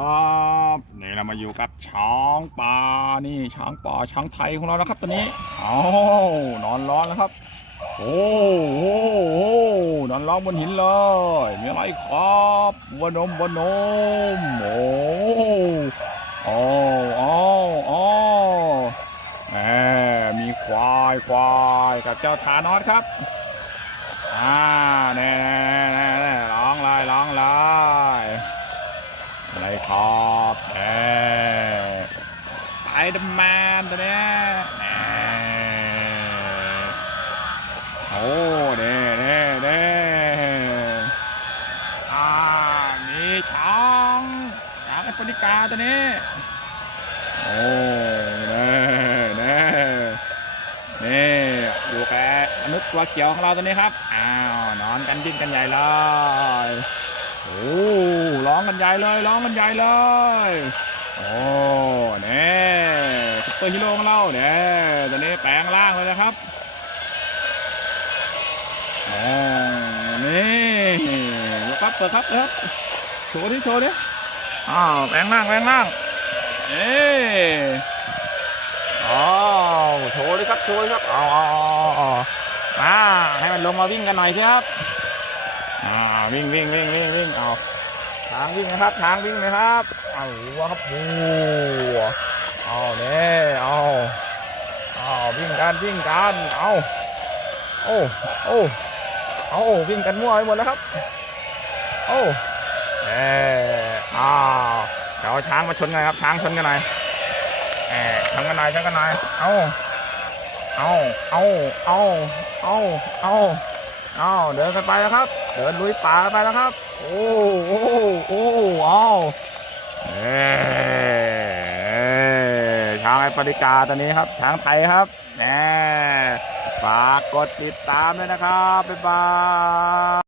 ครับนี่เรามาอยู่กับช้างป่านี่ช้างป่าช้างไทยของเรานะครับตอนนี้เอานอนร้อนแล้วครับ โอ้โหโอ้นอนร้องบนหินเลยมีอะไรครับวนมวัวนมโอ้โอ้โอ้โอ้แหมมีควายควายกับเจ้าทานอสครับอ่าแน่แน่แน่ร้องเลยร้องเลย อะไรครับแหมสไปเดอร์แมนตัวเนี้ยโอ้เด้เด้เด้อ่ามีช้างช้างแอฟริกาตัวนี้โอ้เน่เน่นี่อยู่แกมนุษย์ตัวเขียวของเราตัวนี้ครับอ้าวนอนกันดิ้นกันใหญ่เลย กันใหญ่เลยร้องกันใหญ่เลยโอ้เน่ซุปเปอร์ฮีโร่ของเราเนี่ยตอนนี้แปลงร่างเลยนะครับโอ้นี่ยกครับเปิดครับครับโชว์ดิโชว์ดิอ้าวแปลงร่างแปลงร่างเอ๊อ้าวโชว์ดิครับโชว์ดิครับอ๋อาเอาเอามาให้มันลงมาวิ่งกันหน่อยครับอ่าวิ่งวิ่งวิ่งวิ่งวิ่งเอา ช้างวิ่งนะครับช้างวิ่งนะครับเอาวัวครับวัวเอาเน่เอาเอาวิ่งกันวิ่งกันเอาโอ้โอ้เอาวิ่งกันมั่วไปหมดแล้วครับโอ้เอออ้าวเดี๋ยวช้างมาชนกันครับช้างชนกันหน่อยเออชนกันหน่อยชนกันหน่อยเอาเอาเอาเอาเอาเอา อาเดินกันไปแล้วครับ เดินลุยป่าไปแล้วครับ โอ้โอ้โอ้เอาเอ้ช้างไอปริกาตัวนี้ครับช้างไทยครับแน่ฝากกดติดตามด้วยนะครับบ๊ายบาย